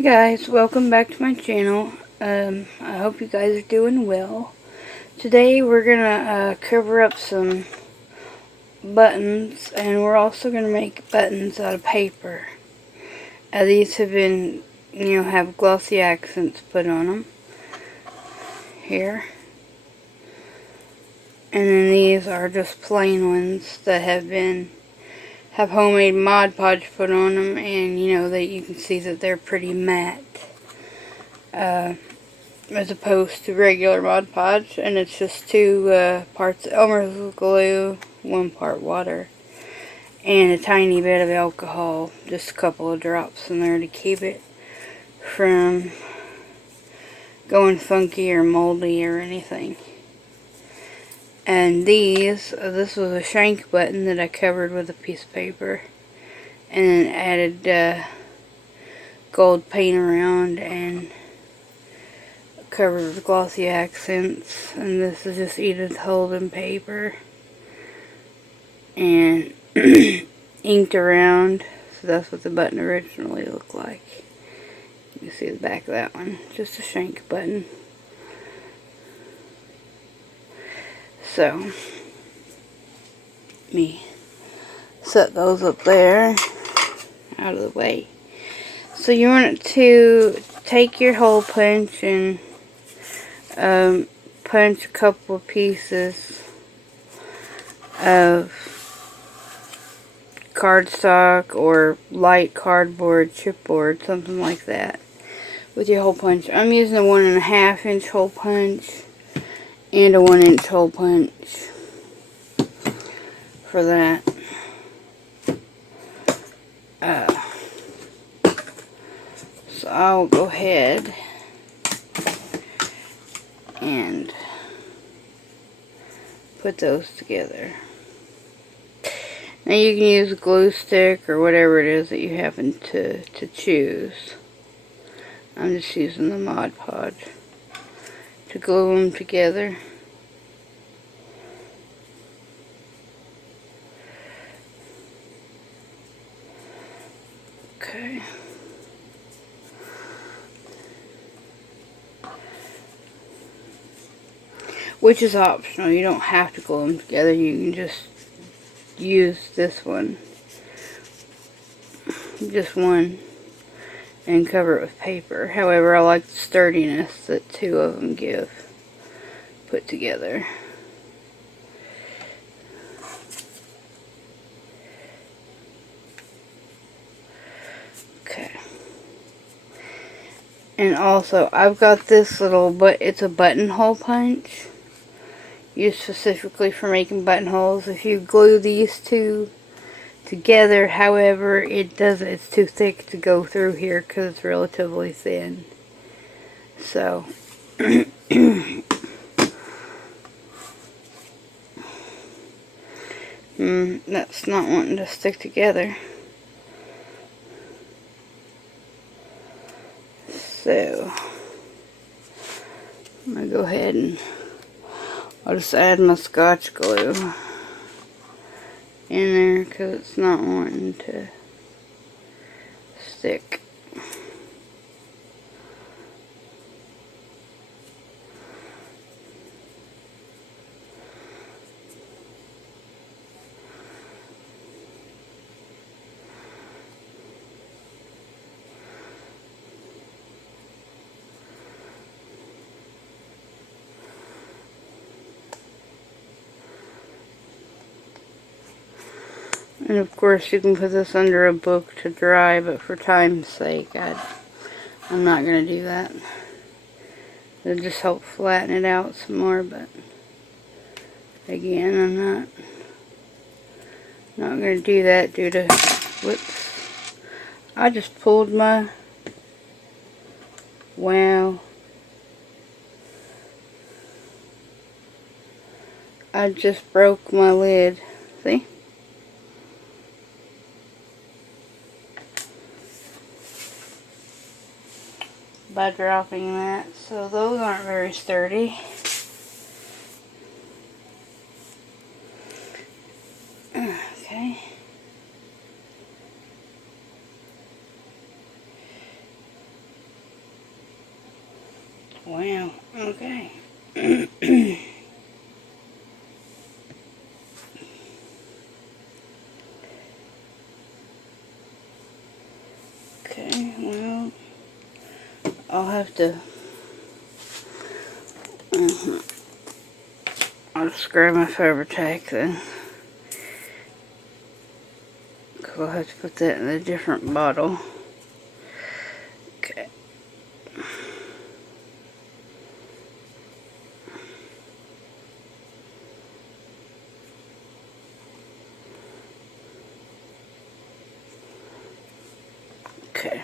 Hey guys, welcome back to my channel. I hope you guys are doing well. Today we're gonna cover up some buttons, and we're also gonna make buttons out of paper. These have been, have glossy accents put on them here, and then these are just plain ones that have homemade Mod Podge put on them, and that you can see that they're pretty matte. As opposed to regular Mod Podge, and it's just two parts Elmer's glue, 1 part water, and a tiny bit of alcohol, just a couple of drops in there to keep it from going funky or moldy or anything. And this was a shank button that I covered with a piece of paper, and then added gold paint around and covered with glossy accents. And this is just Edith Holden paper and inked around, so that's what the button originally looked like. You can see the back of that one, just a shank button. So let me set those up there out of the way. So you want to take your hole punch and punch a couple of pieces of cardstock or light cardboard, chipboard, something like that, with your hole punch. I'm using a 1.5 inch hole punch and a 1 inch hole punch for that. So I'll go ahead and put those together. Now you can use a glue stick or whatever it is that you happen to choose. I'm just using the Mod Podge to glue them together. Okay. Which is optional. You don't have to glue them together. You can just use this one. Just one. And cover it with paper. However, I like the sturdiness that two of them give put together. Okay. And also, I've got this little, it's a buttonhole punch, used specifically for making buttonholes. If you glue these two together, however, it's too thick to go through here because it's relatively thin. So that's not wanting to stick together. So I'm gonna go ahead and I'll just add my Scotch glue in there because it's not wanting to stick. And of course you can put this under a book to dry, but for time's sake I'm not going to do that. It'll just help flatten it out some more, but again, I'm not going to do that due to, whoops, I just pulled my, wow, I just broke my lid, see? By dropping that, so those aren't very sturdy. Okay. Wow, okay. Okay, well, I'll have to, I'll just grab my Fabri-Tac then. I'll have to put that in a different bottle. Okay. Okay.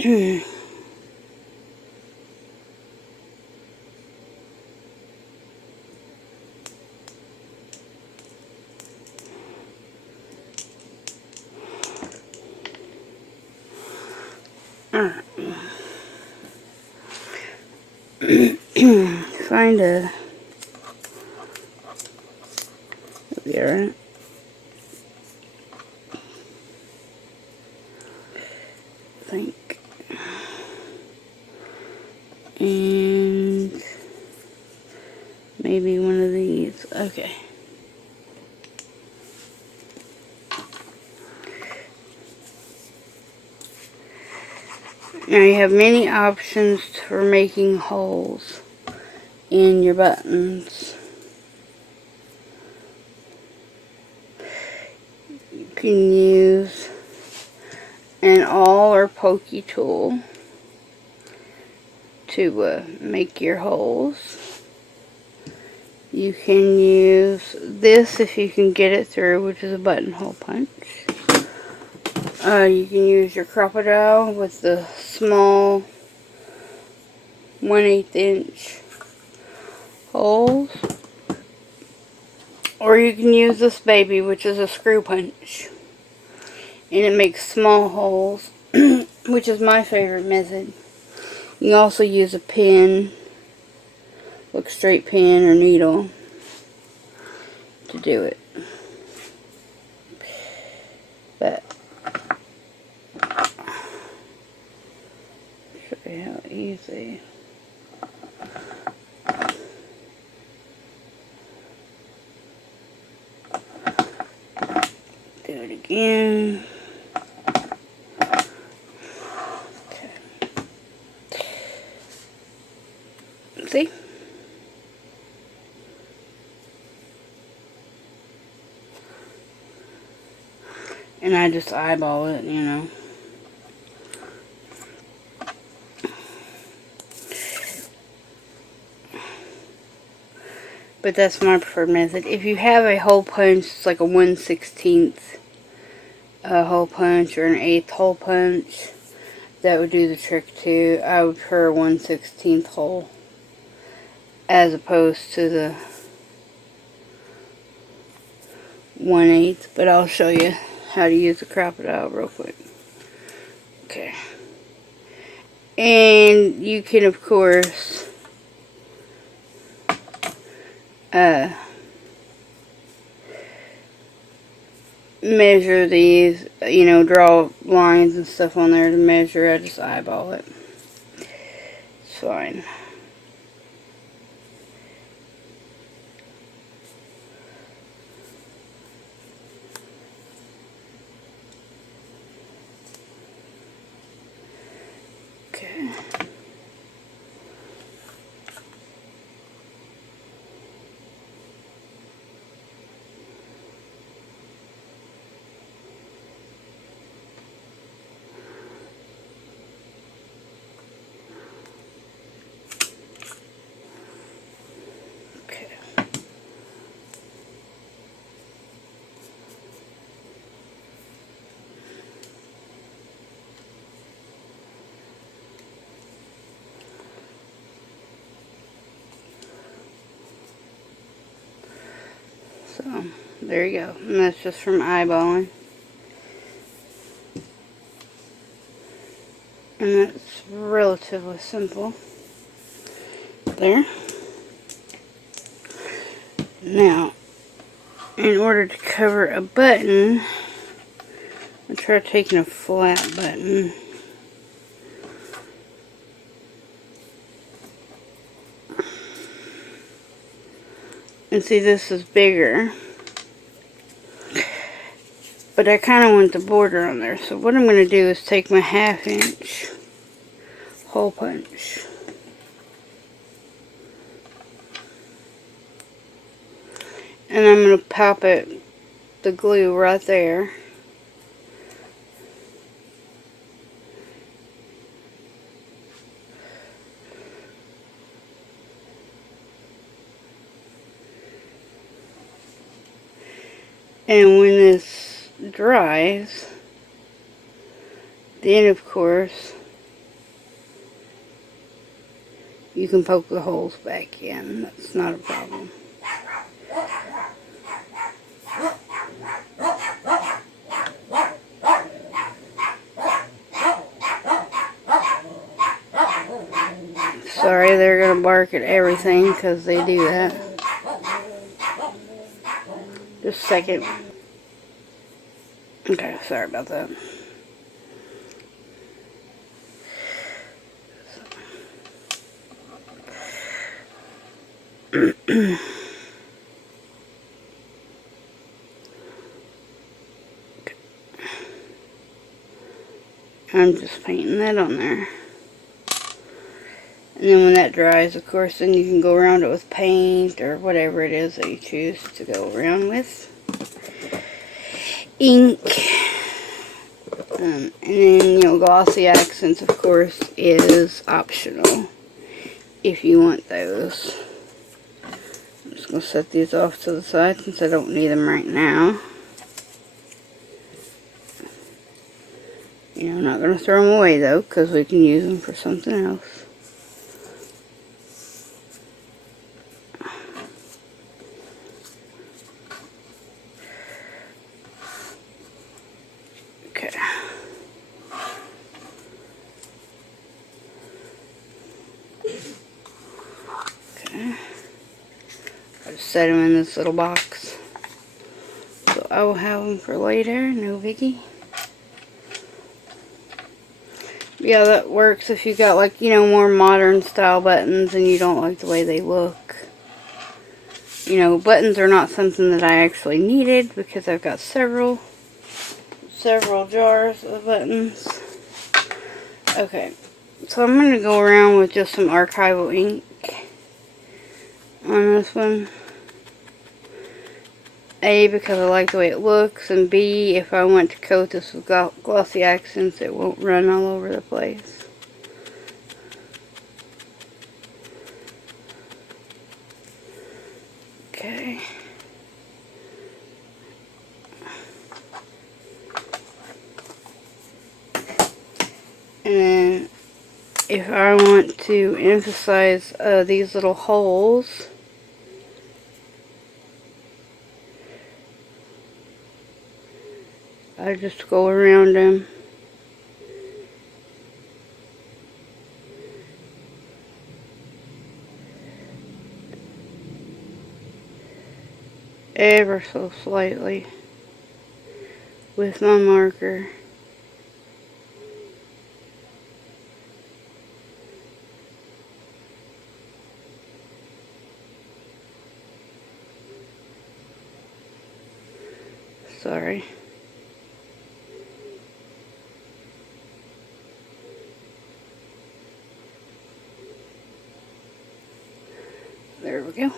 Okay. Alright. Find a... There, right? I think. And... maybe one of these. Okay. Now you have many options for making holes in your buttons. You can use an awl or pokey tool to make your holes. You can use this if you can get it through, which is a buttonhole punch. You can use your Crop-A-Dile with the small 1/8 inch holes. Or you can use this baby, which is a screw punch. And it makes small holes, which is my favorite method. You can also use a pin, like straight pin or needle, to do it. But show you how easy. Do it again. Okay. See? And I just eyeball it, you know. But that's my preferred method. If you have a hole punch, it's like a 1/16 hole punch or an 1/8 hole punch, that would do the trick too. I would prefer 1/16 hole as opposed to the 1/8. But I'll show you how to use the Crop-A-Dile real quick. Okay. And you can, of course, measure these, you know, draw lines and stuff on there to measure. I just eyeball it. It's fine. Okay. So, there you go. And that's just from eyeballing. And that's relatively simple. There. Now, in order to cover a button, I try taking a flat button. And see, this is bigger. But I kind of want the border on there. So what I'm going to do is take my 1/2 inch hole punch. And I'm going to pop it, the glue right there. And when this dries, then of course you can poke the holes back in. That's not a problem. Sorry, they're gonna bark at everything because they do that. Just a second. Okay, sorry about that. I'm just painting that on there. And then when that dries, of course, then you can go around it with paint or whatever it is that you choose to go around with. Ink. And then, you know, glossy accents, of course, is optional if you want those. I'm just going to set these off to the side since I don't need them right now. You know, I'm not going to throw them away though, because we can use them for something else. Okay. Okay. I just set them in this little box. So I will have them for later, no biggie. Yeah, that works if you got, like, you know, more modern style buttons and you don't like the way they look. You know, buttons are not something that I actually needed because I've got several jars of buttons. Okay, so I'm going to go around with just some archival ink on this one. A, because I like the way it looks, and B, if I want to coat this with glossy accents, it won't run all over the place. Okay. And then, if I want to emphasize these little holes, I just go around them. Ever so slightly with my marker. Sorry. There we go.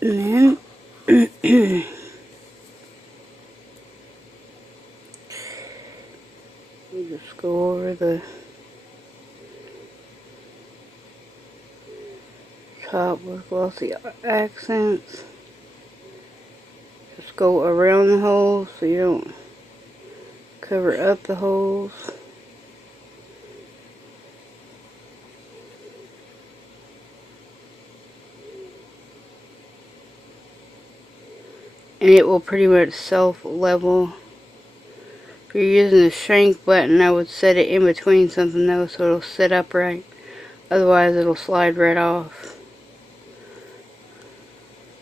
And then you just go over the top with glossy accents. Just go around the hole so you don't Cover up the holes. And it will pretty much self-level. If you're using the shrink button, I would set it in between something though so it'll sit upright. Otherwise it'll slide right off.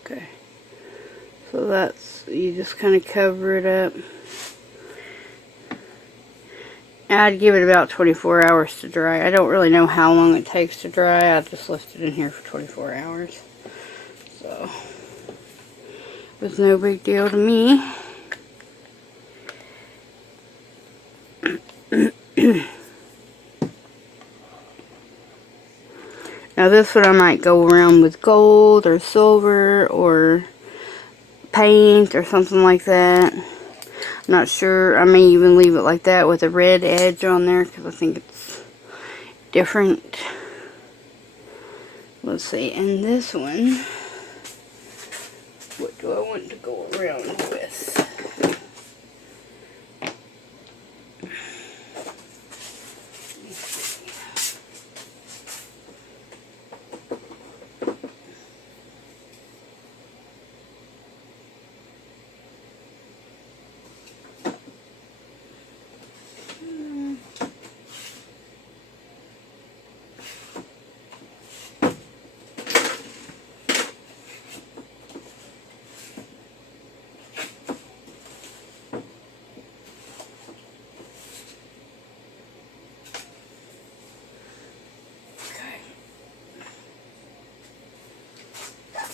Okay. So that's, you just kind of cover it up. I'd give it about 24 hours to dry. I don't really know how long it takes to dry. I just left it in here for 24 hours. So, it was no big deal to me. Now this one I might go around with gold or silver or paint or something like that. I'm not sure. I may even leave it like that with a red edge on there because I think it's different. Let's see, and this one, what do I want to go around with?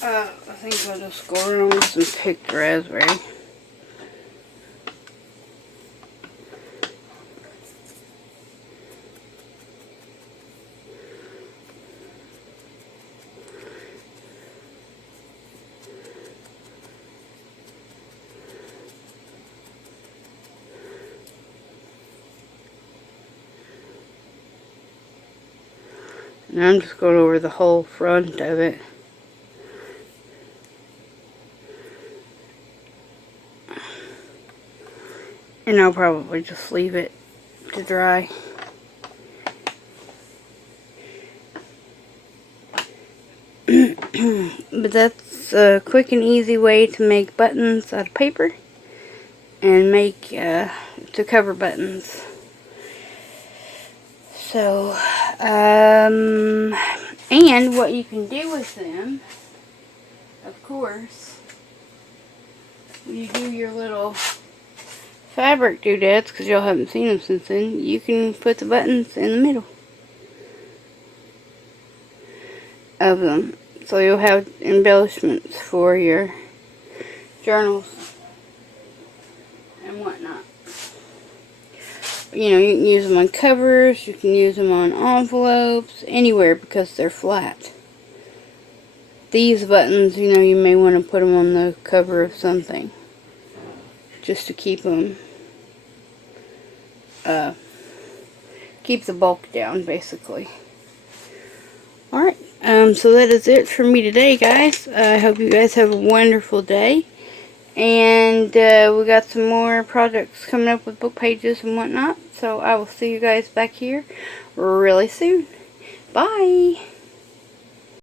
I think I'll just go around with some picked raspberry. And I'm just going over the whole front of it. And I'll probably just leave it to dry. But that's a quick and easy way to make buttons out of paper and make to cover buttons. So, and what you can do with them, of course, when you do your little fabric doodads, because y'all haven't seen them since then, you can put the buttons in the middle of them. So you'll have embellishments for your journals and whatnot. You know, you can use them on covers, you can use them on envelopes, anywhere because they're flat. These buttons, you know, you may want to put them on the cover of something, just to keep them, keep the bulk down, basically. Alright, so that is it for me today, guys. I hope you guys have a wonderful day. And we got some more projects coming up with book pages and whatnot. So I will see you guys back here really soon. Bye!